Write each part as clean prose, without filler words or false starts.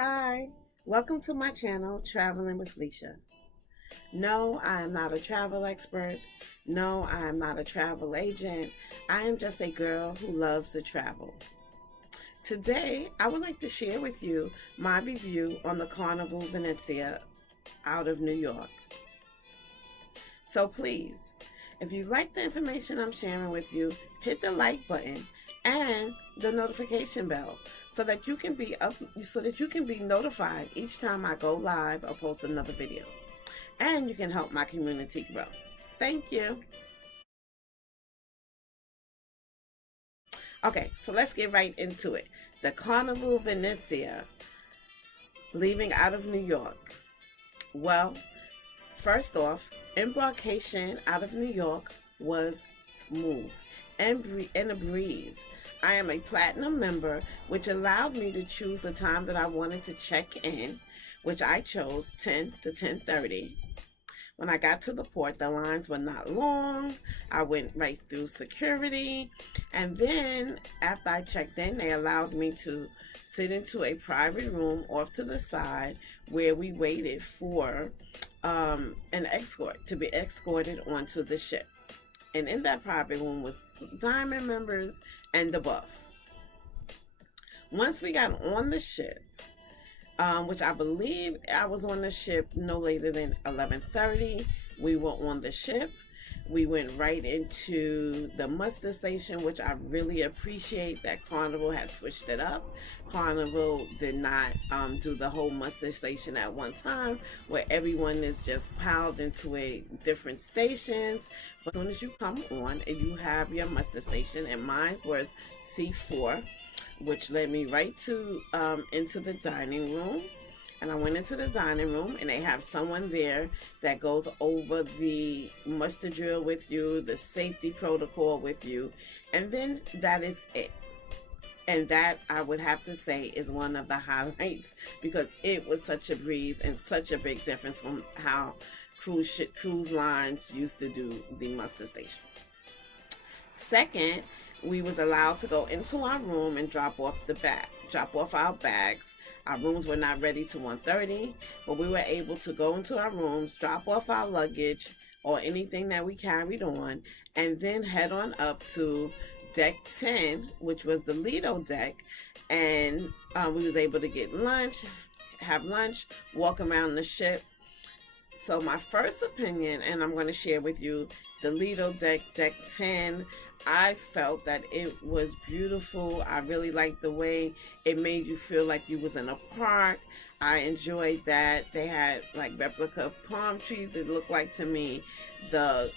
Hi, welcome to my channel, Traveling with Leisha. No, I am not a travel expert. No, I am not a travel agent. I am just a girl who loves to travel. Today, I would like to share with you my review on the Carnival Venezia out of New York. So please, if you like the information I'm sharing with you, hit the like button and the notification bell so that you can be notified each time I go live or post another video. And you can help my community grow. Thank you. Okay, so let's get right into it. The Carnival Venezia, leaving out of New York. Well, first off, Embarkation out of New York was smooth and a breeze. I am a platinum member, which allowed me to choose the time that I wanted to check in, which I chose 10 to 10:30. When I got to the port, the lines were not long. I went right through security. And then after I checked in, they allowed me to sit into a private room off to the side where we waited for an escort to be escorted onto the ship. And in that private room was Diamond members and the buff. Once we got on the ship, which I believe I was on the ship no later than 11:30. We were on the ship. We went right into the muster station, which I really appreciate that Carnival has switched it up. Carnival did not do the whole muster station at one time, where everyone is just piled into a different stations. But as soon as you come on, and you have your muster station, and mine was C4, which led me right to into the dining room. And I went into the dining room, and they have someone there that goes over the muster drill with you, the safety protocol with you, and then that is it. And that, I would have to say, is one of the highlights, because it was such a breeze and such a big difference from how cruise lines used to do the muster stations. Second, we was allowed to go into our room and drop off our bags. Our rooms were not ready to 1:30, but we were able to go into our rooms, drop off our luggage or anything that we carried on, and then head on up to deck 10, which was the Lido Deck. And we was able to get lunch, have lunch, walk around the ship. So my first opinion, and I'm going to share with you, the Lido Deck, deck 10, I felt that it was beautiful. I really liked the way it made you feel like you was in a park. I enjoyed that. They had like replica palm trees, it looked like to me. The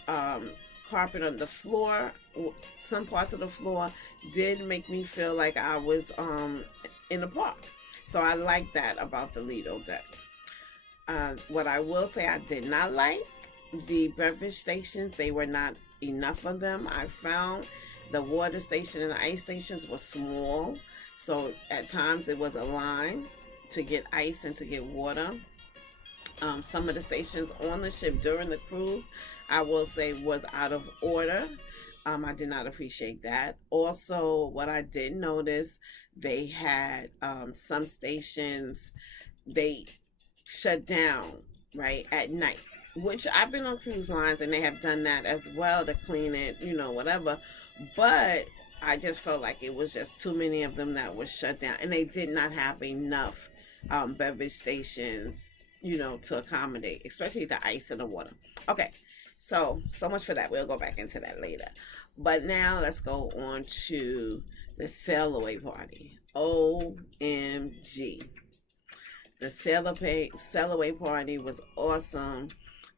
carpet on the floor, some parts of the floor did make me feel like I was in a park. So I like that about the Lido Deck. What I will say I did not like, the beverage stations, they were not enough of them. I found the water station and the ice stations were small, so at times it was a line to get ice and to get water. Some of the stations on the ship during the cruise, I will say, was out of order. I did not appreciate that. Also, what I did notice, they had some stations, they shut down right at night, which I've been on cruise lines and they have done that as well to clean it, whatever. But I just felt like it was just too many of them that were shut down, and they did not have enough beverage stations, to accommodate, especially the ice and the water. Okay, so much for that. We'll go back into that later. But now let's go on to the sail away party. OMG. The sail away party was awesome.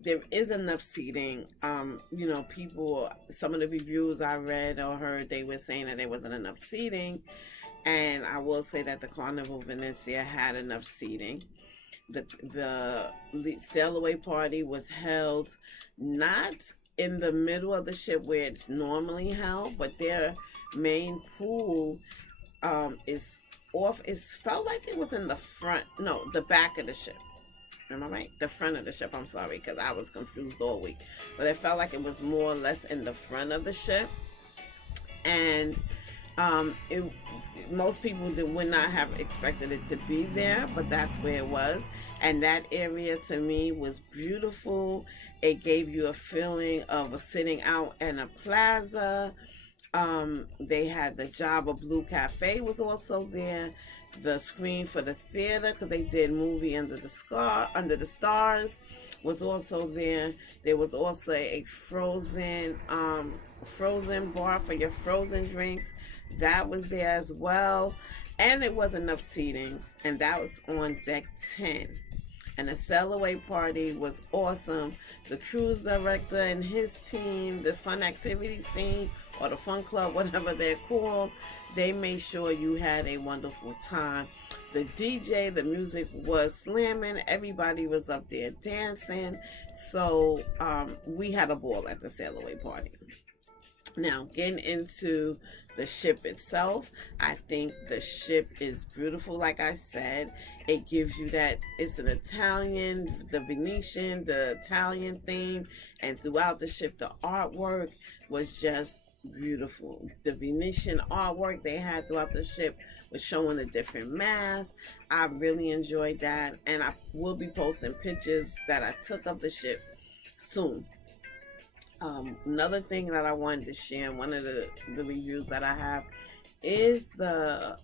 There is enough seating. People, some of the reviews I read or heard, they were saying that there wasn't enough seating. And I will say that the Carnival Venezia had enough seating. The sail away party was held not in the middle of the ship where it's normally held, but their main pool is off. It felt like it was in the front, no, the back of the ship. Am I right? The front of the ship. I'm sorry, because I was confused all week. But it felt like it was more or less in the front of the ship. And It most people would not have expected it to be there, but that's where it was. And that area to me was beautiful. It gave you a feeling of sitting out in a plaza. They had the Java Blue Cafe was also there. The screen for the theater, because they did movie under the stars, was also there. There was also a frozen bar for your frozen drinks. That was there as well. And it was enough seatings, and that was on deck 10. And the sail away party was awesome. The cruise director and his team, the fun activities team, or the fun club, whatever they're called, they made sure you had a wonderful time. The DJ, the music was slamming. Everybody was up there dancing. So we had a ball at the sail away party. Now, getting into the ship itself, I think the ship is beautiful. Like I said, it gives you that, it's an Italian, the Venetian, the Italian theme, and throughout the ship, the artwork was just beautiful. The Venetian artwork they had throughout the ship was showing the different masts. I really enjoyed that, and I will be posting pictures that I took of the ship soon. Another thing that I wanted to share, one of the reviews that I have, is the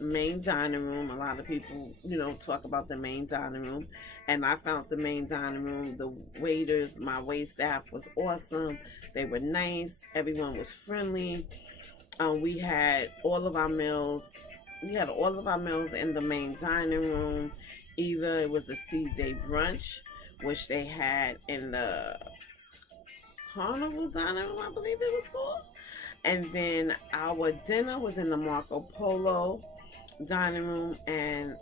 main dining room. A lot of people, talk about the main dining room, and I found the main dining room. The waiters, my wait staff was awesome. They were nice. Everyone was friendly. We had all of our meals. We had all of our meals in the main dining room. Either it was a Sea Day Brunch, which they had in the Carnival dining room, I believe it was called. And then our dinner was in the Marco Polo dining room, and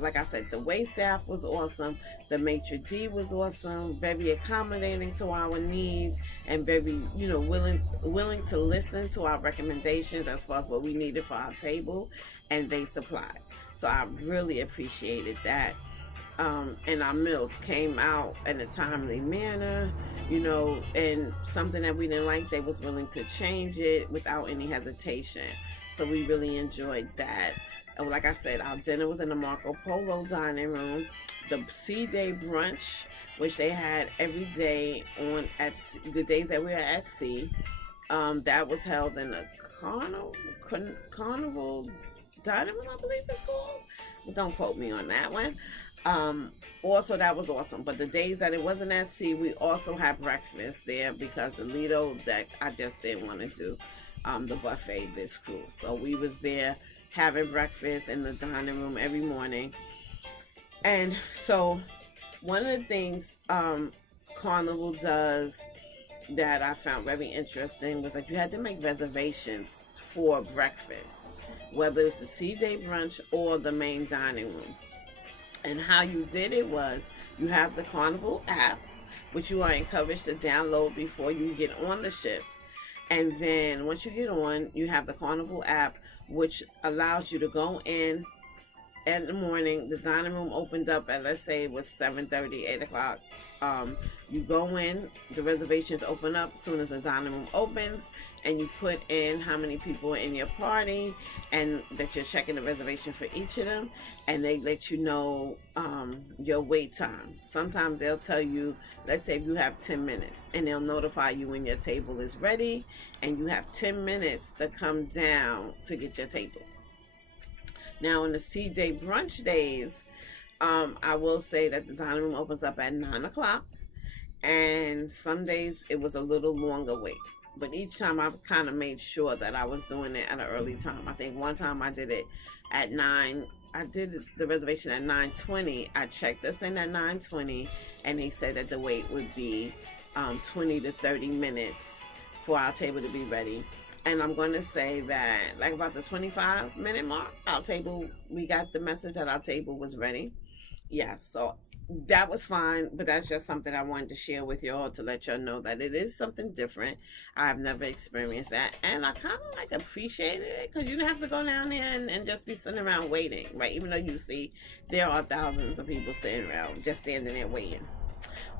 like I said, the wait staff was awesome. The maitre d' was awesome, very accommodating to our needs, and very, willing to listen to our recommendations as far as what we needed for our table, and they supplied. So I really appreciated that. And our meals came out in a timely manner, and something that we didn't like, they was willing to change it without any hesitation. So we really enjoyed that. And like I said, our dinner was in the Marco Polo dining room. The Sea Day Brunch, which they had every day the days that we were at sea, that was held in the Carnival dining room, I believe it's called. Don't quote me on that one. Also, that was awesome. But the days that it wasn't at sea, we also had breakfast there, because the Lido Deck, I just didn't want to do the buffet this cruise. So we was there having breakfast in the dining room every morning. And so one of the things Carnival does that I found very interesting was that you had to make reservations for breakfast, whether it's the Sea Day Brunch or the main dining room. And how you did it was, you have the Carnival app, which you are encouraged to download before you get on the ship. And then once you get on, you have the Carnival app, which allows you to go in the morning. The dining room opened up at, let's say it was 7:30, 8 o'clock. You go in, the reservations open up as soon as the dining room opens, and you put in how many people are in your party, and that you're checking the reservation for each of them, and they let you know your wait time. Sometimes they'll tell you, let's say if you have 10 minutes, and they'll notify you when your table is ready, and you have 10 minutes to come down to get your table. Now, in the Sea Day Brunch days, I will say that the dining room opens up at 9 o'clock, and some days it was a little longer wait. But each time I kind of made sure that I was doing it at an early time. I think one time I did it at 9. I did the reservation at 9:20. I checked us in at 9:20, and they said that the wait would be 20 to 30 minutes for our table to be ready. And I'm going to say that, like, about the 25-minute mark, we got the message that our table was ready. Yes, so that was fine, but that's just something I wanted to share with y'all, to let y'all know that it is something different. I've never experienced that, and I kind of appreciated it, because you don't have to go down there and just be sitting around waiting, right? Even though you see there are thousands of people sitting around just standing there waiting,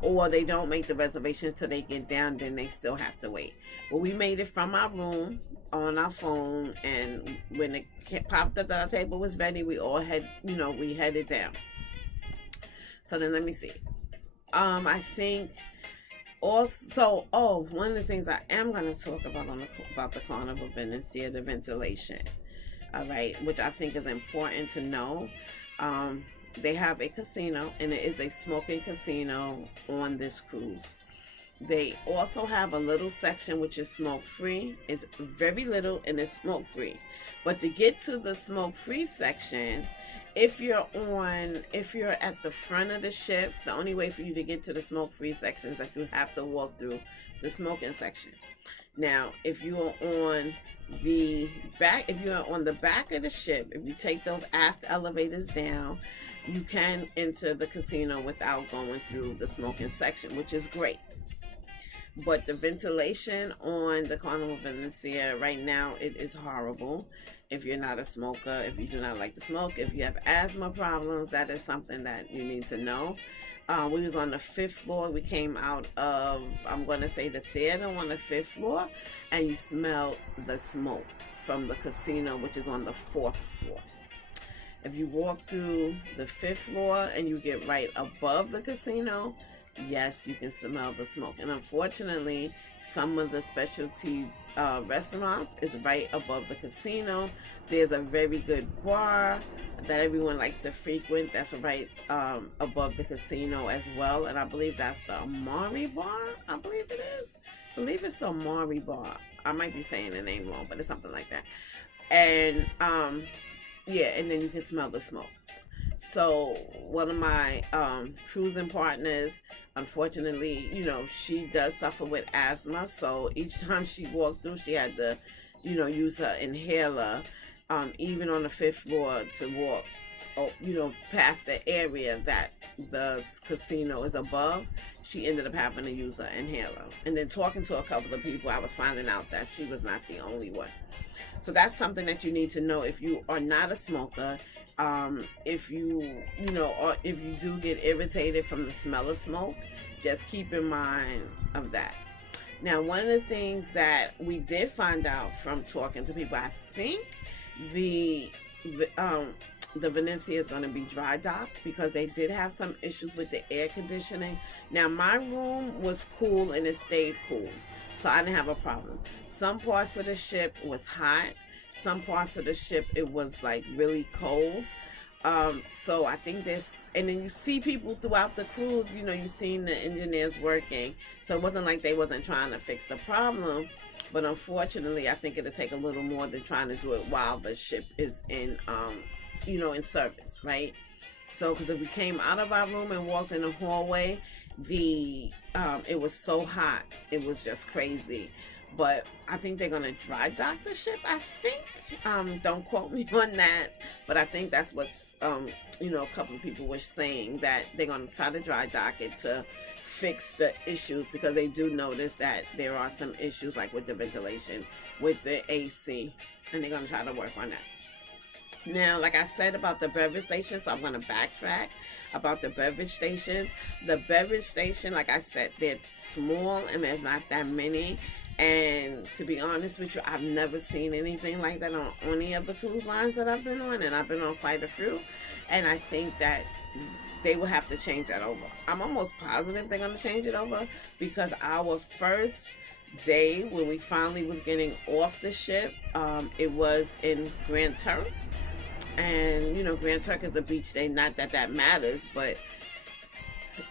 or they don't make the reservations till they get down, then they still have to wait. Well, we made it from our room on our phone, and when it popped up that our table was ready, we all we headed down. So then let me see. I think also, oh, one of the things I am going to talk about about the Carnival Venezia, the ventilation. All right, which I think is important to know. They have a casino, and it is a smoking casino on this cruise. They also have a little section which is smoke free. It's very little and it's smoke free. But to get to the smoke free section, if you're at the front of the ship, the only way for you to get to the smoke free section is that you have to walk through the smoking section. Now, if you're on the back of the ship, if you take those aft elevators down, you can enter the casino without going through the smoking section, which is great. But the ventilation on the Carnival Venezia right now, it is horrible. If you're not a smoker, if you do not like to smoke, if you have asthma problems, that is something that you need to know. We was on the 5th floor. We came out of, I'm going to say, the theater on the 5th floor, and you smell the smoke from the casino, which is on the 4th floor. If you walk through the 5th floor and you get right above the casino, yes, you can smell the smoke. And unfortunately, some of the specialty restaurants is right above the casino. There's a very good bar that everyone likes to frequent that's right above the casino as well. And I believe that's the Amari Bar. I believe it is. I believe it's the Amari Bar. I might be saying the name wrong, but it's something like that. And yeah, and then you can smell the smoke. So one of my cruising partners, unfortunately, she does suffer with asthma. So each time she walked through, she had to, use her inhaler, even on the 5th floor to walk, past the area that the casino is above. She ended up having to use her inhaler. And then talking to a couple of people, I was finding out that she was not the only one. So that's something that you need to know if you are not a smoker. If or if you do get irritated from the smell of smoke, just keep in mind of that. Now, one of the things that we did find out from talking to people, I think the Venezia is going to be dry docked because they did have some issues with the air conditioning. Now, my room was cool and it stayed cool, so I didn't have a problem. Some parts of the ship was hot. Some parts of the ship, it was like really cold. So I think and then you see people throughout the cruise, you've seen the engineers working. So it wasn't like they wasn't trying to fix the problem. But unfortunately, I think it'll take a little more than trying to do it while the ship is in service, right? So, because if we came out of our room and walked in the hallway, it was so hot. It was just crazy. But I think they're going to dry dock the ship, I think. Don't quote me on that. But I think that's what's, a couple of people were saying, that they're going to try to dry dock it to fix the issues, because they do notice that there are some issues like with the ventilation, with the AC, and they're going to try to work on that. Now, like I said about the beverage station, so I'm going to backtrack about the beverage stations. The beverage station, like I said, they're small and there's not that many. And to be honest with you, I've never seen anything like that on any of the cruise lines that I've been on, and I've been on quite a few. And I think that they will have to change that over. I'm almost positive they're going to change it over, because our first day when we finally was getting off the ship, it was in Grand Turk. And, Grand Turk is a beach day. Not that that matters, but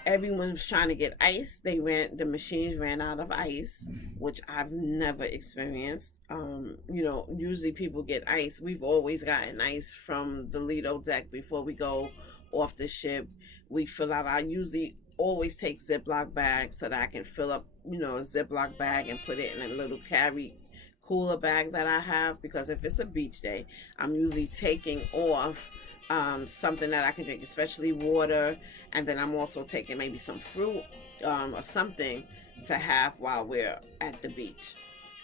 everyone was trying to get ice. The machines ran out of ice, which I've never experienced. Usually people get ice. We've always gotten ice from the Lido Deck before we go off the ship. We fill out, I usually always take Ziploc bags so that I can fill up, a Ziploc bag and put it in a little cooler bag that I have, because if it's a beach day, I'm usually taking off something that I can drink, especially water, and then I'm also taking maybe some fruit or something to have while we're at the beach.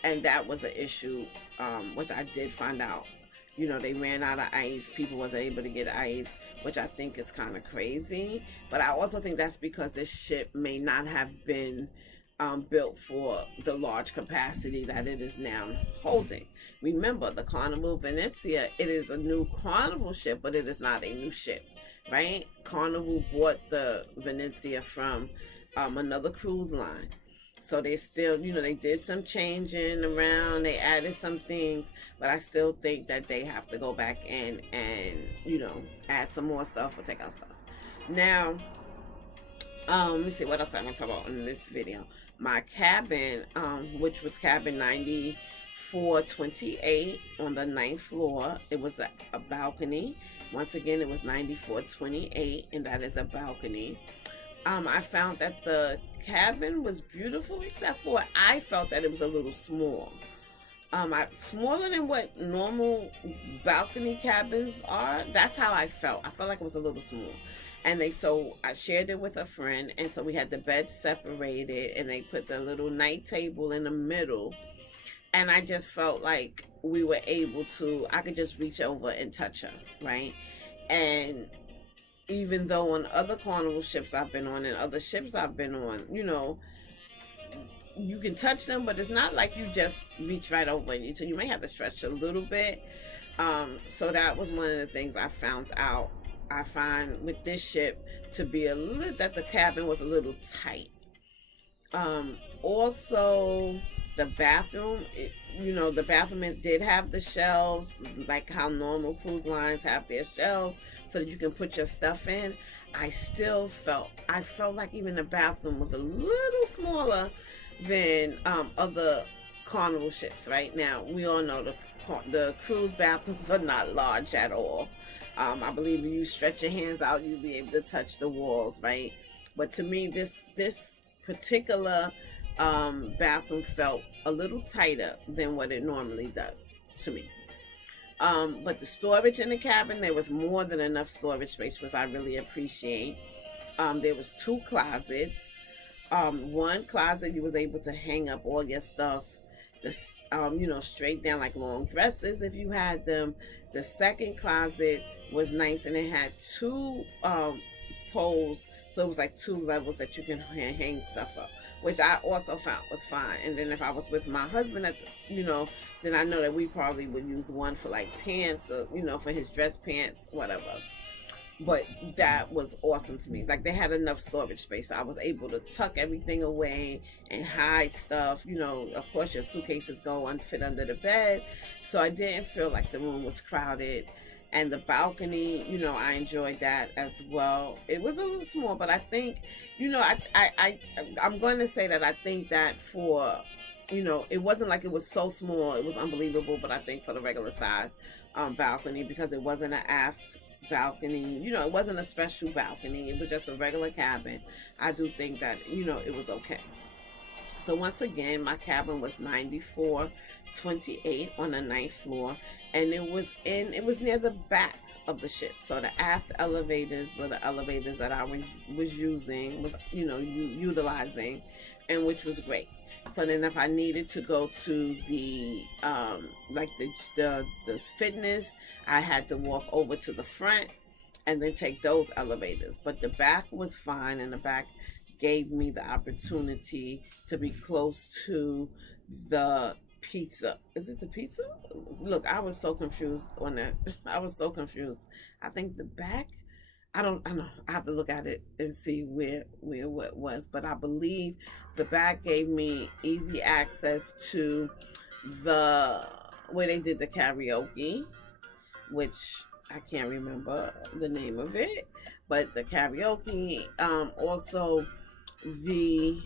And that was an issue, which I did find out. They ran out of ice. People wasn't able to get ice, which I think is kind of crazy. But I also think that's because this ship may not have been built for the large capacity that it is now holding. Remember, the Carnival Venezia, it is a new Carnival ship, but it is not a new ship, right? Carnival bought the Venezia from another cruise line. So they still, they did some changing around, they added some things, but I still think that they have to go back in and, add some more stuff or take out stuff. Now, let me see what else I'm gonna talk about in this video. My cabin, which was cabin 9428 on the ninth floor. It was a balcony. Once again, it was 9428, and that is a balcony. I found that the cabin was beautiful, except for I felt that it was a little small. Smaller than what normal balcony cabins are. That's how I felt. I felt like it was a little small. And so I shared it with a friend, and so we had the bed separated, and they put the little night table in the middle. And I just felt like we were able to, I could just reach over and touch her, right? And even though on other Carnival ships I've been on and other ships I've been on, you can touch them, but it's not like you just reach right over and you may have to stretch a little bit. So that was one of the things I found out. I find with this ship to be that the cabin was a little tight. Also, the bathroom, the bathroom did have the shelves, like how normal cruise lines have their shelves, so that you can put your stuff in. I felt like even the bathroom was a little smaller than other Carnival ships. Right now, we all know the cruise bathrooms are not large at all. I believe if you stretch your hands out, you'll be able to touch the walls, right? But to me, this particular bathroom felt a little tighter than what it normally does to me. But the storage in the cabin, there was more than enough storage space, which I really appreciate. There was 2 closets. One closet, you was able to hang up all your stuff, straight down, like long dresses if you had them. The second closet was nice, and it had 2 poles, so it was like 2 levels that you can hang stuff up, which I also found was fine. And then if I was with my husband then I know that we probably would use one for like pants, or, for his dress pants, whatever. But that was awesome to me. Like, they had enough storage space. So I was able to tuck everything away and hide stuff. Of course, your suitcases fit under the bed. So I didn't feel like the room was crowded. And the balcony, I enjoyed that as well. It was a little small, but I think, I'm going to say that I think that for, it wasn't like it was so small, it was unbelievable. But I think for the regular size balcony, because it wasn't an aft balcony, it wasn't a special balcony, it was just a regular cabin, I do think that it was okay. So once again, my cabin was 9428 on the 9th floor, and it was near the back of the ship. So the aft elevators were the elevators that I was utilizing, and which was great. So then if I needed to go to the the fitness, I had to walk over to the front and then take those elevators. But the back was fine, and the back gave me the opportunity to be close to the pizza. Is it the pizza? Look, I was so confused on that. I was so confused. I think the back, I know. I have to look at it and see where what was, but I believe the back gave me easy access to where they did the karaoke, which I can't remember the name of it, but the karaoke, also the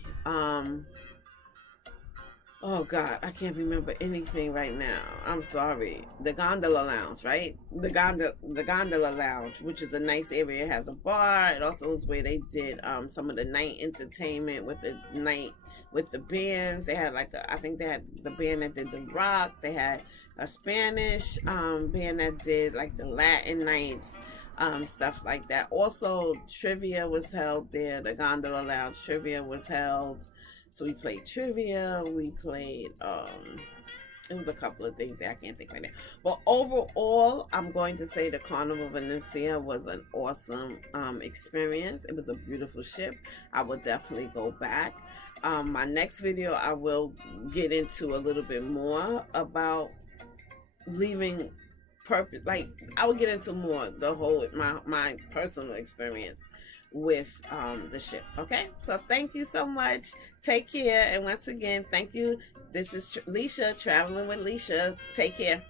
oh God, I can't remember anything right now. I'm sorry. The gondola lounge, right? The gondola lounge, which is a nice area. It has a bar. It also is where they did some of the night entertainment with the bands. They had I think they had the band that did the rock. They had a Spanish band that did like the Latin nights, stuff like that. Also, trivia was held there. The gondola lounge trivia was held. So we played trivia, we played It was a couple of things that I can't think right now. But overall, I'm going to say the Carnival Venezia was an awesome experience. It was a beautiful ship. I will definitely go back. My next video, I will get into a little bit more about leaving purpose. Like, I will get into more the whole my personal experience with the ship. Okay, so thank you so much. Take care, and once again, thank you. This is Leisha, traveling with Leisha. Take care.